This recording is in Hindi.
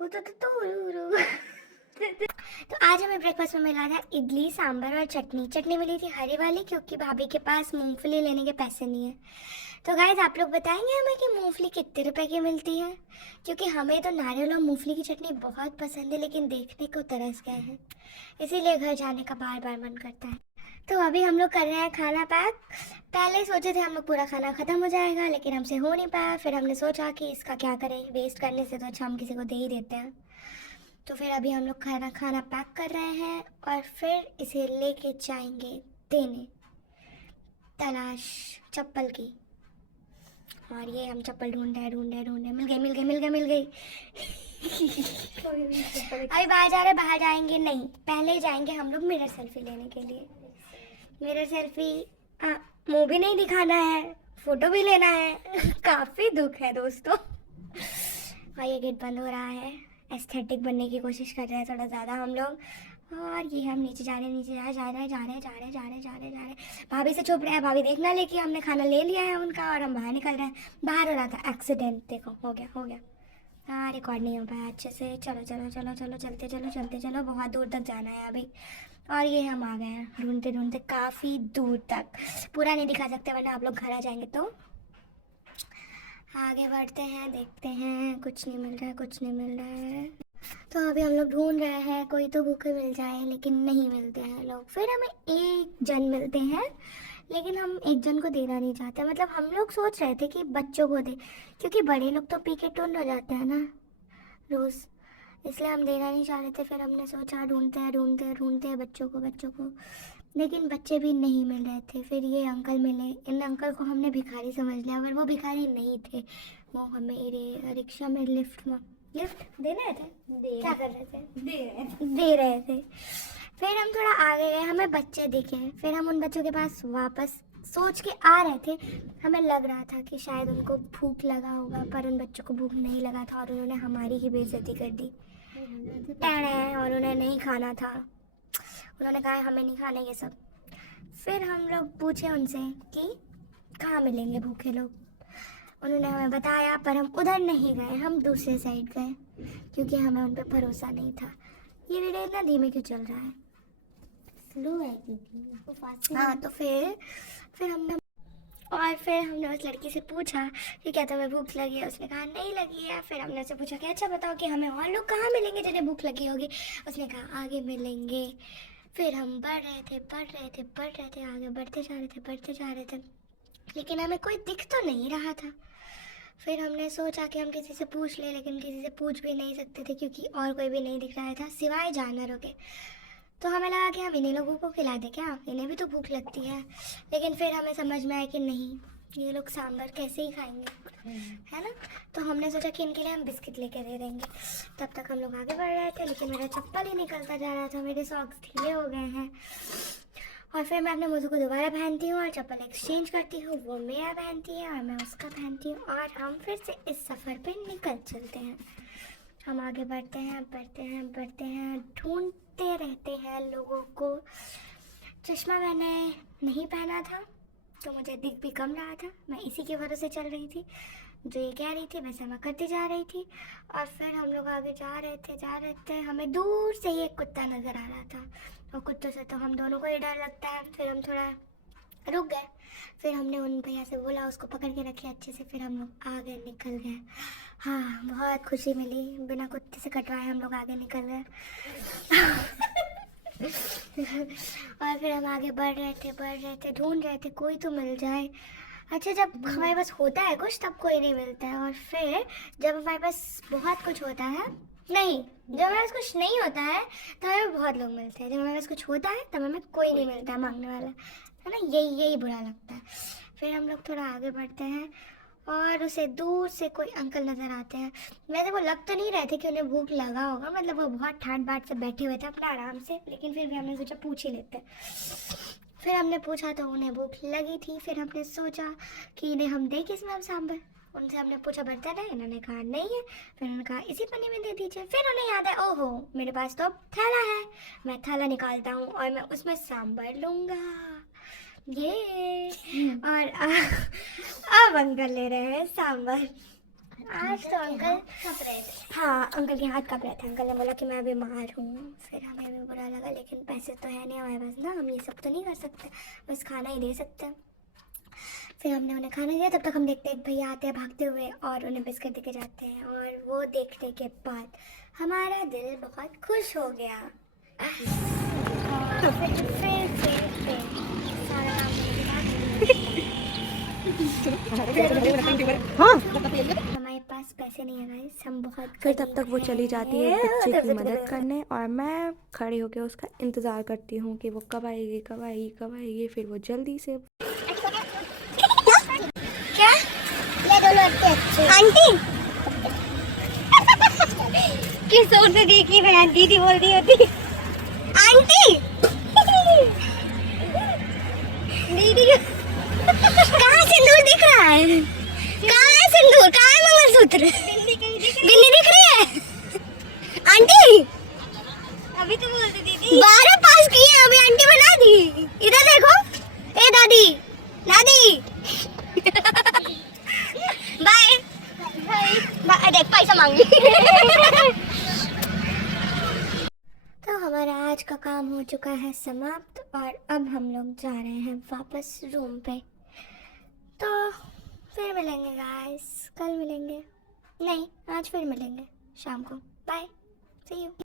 तो आज हमें ब्रेकफास्ट में मिला था इडली सांभर और चटनी। चटनी मिली थी हरी वाली क्योंकि भाभी के पास मूंगफली लेने के पैसे नहीं है। तो गाइस आप लोग बताएंगे हमें कि मूंगफली कितने रुपए की मिलती है, क्योंकि हमें तो नारियल और मूंगफली की चटनी बहुत पसंद है लेकिन देखने को तरस गए हैं, इसीलिए घर जाने का बार बार मन करता है। तो अभी हम लोग कर रहे हैं खाना पैक। पहले सोचे थे हम लोग पूरा खाना ख़त्म हो जाएगा लेकिन हमसे हो नहीं पाया। फिर हमने सोचा कि इसका क्या करें, वेस्ट करने से तो अच्छा हम किसी को दे ही देते हैं। तो फिर अभी हम लोग खाना पैक कर रहे हैं और फिर इसे लेके जाएंगे देने तलाश चप्पल की। और ये हम चप्पल ढूंढ रहे मिल गई अभी बाहर जाएंगे नहीं, पहले जाएंगे हम लोग मिरर सेल्फी लेने के लिए। मिरर सेल्फी, मुंह भी नहीं दिखाना है, फोटो भी लेना है काफ़ी दुख है दोस्तों। और ये गेट बंद हो रहा है, एस्थेटिक बनने की कोशिश कर रहे हैं थोड़ा ज़्यादा हम लोग। और ये हम नीचे जा रहे हैं। भाभी से छुप रहे हैं, भाभी देखना ले कि हमने खाना ले लिया है उनका और हम बाहर निकल रहे हैं। बाहर हो रहा था एक्सीडेंट, देखो हो गया। हाँ रिकॉर्ड नहीं हो पाया अच्छे से। चलो चलते चलो, बहुत दूर तक जाना है अभी। और ये हम आ गए हैं ढूंढते काफ़ी दूर तक। पूरा नहीं दिखा सकते वरना आप लोग घर आ जाएंगे। तो आगे बढ़ते हैं, देखते हैं, कुछ नहीं मिल रहा है। तो अभी हम लोग ढूंढ रहे हैं, कोई तो भूखे मिल जाए लेकिन नहीं मिलते हैं लोग। फिर हमें एक जन मिलते हैं लेकिन हम एक जन को देना नहीं चाहते। मतलब हम लोग सोच रहे थे कि बच्चों को दे, क्योंकि बड़े लोग तो पी के टुन हो जाते हैं ना रोज़, इसलिए हम देना नहीं चाह रहे थे। फिर हमने सोचा ढूंढते हैं बच्चों को, लेकिन बच्चे भी नहीं मिल रहे थे। फिर ये अंकल मिले, इन अंकल को हमने भिखारी समझ लिया पर वो भिखारी नहीं थे। वो हमें रिक्शा में लिफ्ट दे रहे थे, क्या कर रहे थे, दे रहे थे। फिर हम थोड़ा आगे गए, हमें बच्चे दिखे। फिर हम उन बच्चों के पास वापस सोच के आ रहे थे। हमें लग रहा था कि शायद उनको भूख लगा होगा, पर उन बच्चों को भूख नहीं लगा था और उन्होंने हमारी ही बेइज्जती कर दी। और उन्हें नहीं खाना था, उन्होंने कहा हमें नहीं खाना ये सब। फिर हम लोग पूछे उनसे कि कहाँ मिलेंगे भूखे लोग। उन्होंने हमें बताया पर हम उधर नहीं गए, हम दूसरे साइड गए क्योंकि हमें उन पर भरोसा नहीं था। ये वीडियो इतना धीमे क्यों चल रहा है, स्लो है क्योंकि हाँ। तो फिर हमने उस लड़की से पूछा कि क्या तुम्हें भूख लगी है। उसने कहा नहीं लगी है। फिर हमने उससे पूछा कि अच्छा बताओ कि हमें और लोग कहाँ मिलेंगे जिन्हें भूख लगी होगी। उसने कहा आगे मिलेंगे। फिर हम बढ़ रहे थे, आगे बढ़ते जा रहे थे लेकिन हमें कोई दिख तो नहीं रहा था। फिर हमने सोचा कि हम किसी से पूछ ले, लेकिन किसी से पूछ भी नहीं सकते थे क्योंकि और कोई भी नहीं दिख रहा था सिवाय जानवरों के। तो हमें लगा कि हम इन्हीं लोगों को खिला दें क्या, इन्हें भी तो भूख लगती है। लेकिन फिर हमें समझ में आया कि नहीं, ये लोग सांभर कैसे ही खाएंगे, है ना। तो हमने सोचा कि इनके लिए हम बिस्किट लेके दे देंगे। तब तक हम लोग आगे बढ़ रहे थे लेकिन मेरा चप्पल ही निकलता जा रहा था, मेरे सॉक्स ढीले हो गए हैं। और फिर मैं अपने मोज़ू को दोबारा पहनती हूँ और चप्पल एक्सचेंज करती हूँ। वो मेरा पहनती है और मैं उसका पहनती हूँ और हम फिर से इस सफ़र पे निकल चलते हैं। हम आगे बढ़ते हैं, ढूंढते रहते हैं लोगों को। चश्मा मैंने नहीं पहना था तो मुझे दिख भी कम रहा था, मैं इसी के भरोसे चल रही थी। जो ये कह रही थी वैसे मैं करती जा रही थी। और फिर हम लोग आगे जा रहे थे, हमें दूर से ही एक कुत्ता नज़र आ रहा था और कुत्तों से तो हम दोनों को ही डर लगता है। फिर हम थोड़ा रुक गए। फिर हमने उन भैया से बोला उसको पकड़ के रखे अच्छे से। फिर हम लोग आगे निकल गए। हाँ बहुत खुशी मिली, बिना कुत्ते से कटवाए हम लोग आगे निकल गए। और फिर हम आगे बढ़ रहे थे, ढूंढ रहे थे कोई तो मिल जाए। अच्छा जब हमारे पास होता है कुछ तब कोई नहीं मिलता है, और फिर जब हमारे पास बहुत कुछ होता है, नहीं जब हमारे पास कुछ नहीं होता है तो हमें बहुत लोग मिलते हैं। जब हमारे पास कुछ होता है तब हमें कोई नहीं मिलता है मांगने वाला, है ना। यही बुरा लगता है। फिर हम लोग थोड़ा आगे बढ़ते हैं और उसे दूर से कोई अंकल नज़र आते हैं। वैसे वो लग तो नहीं रहे थे कि उन्हें भूख लगा होगा, मतलब वो बहुत ठाट बाट से बैठे हुए थे अपना आराम से, लेकिन फिर भी हमने सोचा पूछ ही लेते। फिर हमने पूछा तो उन्हें भूख लगी थी। फिर हमने सोचा कि इन्हें हम दें किसमें सांभर। उनसे हमने पूछा बर्तन है, इन्होंने कहा नहीं है। फिर उन्होंने कहा इसी पन्नी में दे दीजिए। फिर उन्हें याद है ओहो मेरे पास तो थैला है, मैं थैला निकालता हूँ और मैं उसमें सांभर लूँगा। ये और अब अंकल ले रहे हैं सांभर। आज तो अंकल कप रहे थे। हाँ, अंकल के हाथ कप रहे थे। अंकल ने बोला कि मैं बीमार हूँ, फिर हमें भी बुरा लगा, लेकिन पैसे तो है नहीं हमारे पास ना, हम ये सब तो नहीं कर सकते, बस खाना ही दे सकते हैं। फिर हमने उन्हें खाना दिया। तब तक हम देखते एक भैया आते हैं भागते हुए और उन्हें बिस्किट देके जाते हैं, और वो देखने के बाद हमारा दिल बहुत खुश हो गया। और फिर सारा काम हमारे पास पैसे नहीं है गाइस, हम बहुत फिर तब तक वो चली जाती है एक बच्चे की मदद करने, और मैं खड़ी होकर उसका इंतज़ार करती हूँ कि वो कब आएगी कब आएगी कब आएगी। फिर वो जल्दी से क्या ये दोनों अच्छे आंटी किस ओर से देखी मैं दीदी बोल रही होती आंटी दीदी कहाँ सिंदूर दिख रहा है? कहाँ है सिंदूर? कहाँ है मंगलसूत्र? बिंदी दिख रही है आंटी? अभी तो बोलती दीदी 12 पास किए अभी आंटी बना दी। इधर देखो, ए दादी दादी बाय बाय। देख पैसा मांगी। तो हमारा आज का काम हो चुका है समाप्त, और अब हम लोग जा रहे हैं वापस रूम पे। तो फिर मिलेंगे गाइस, कल मिलेंगे, नहीं आज फिर मिलेंगे शाम को। Bye, see you.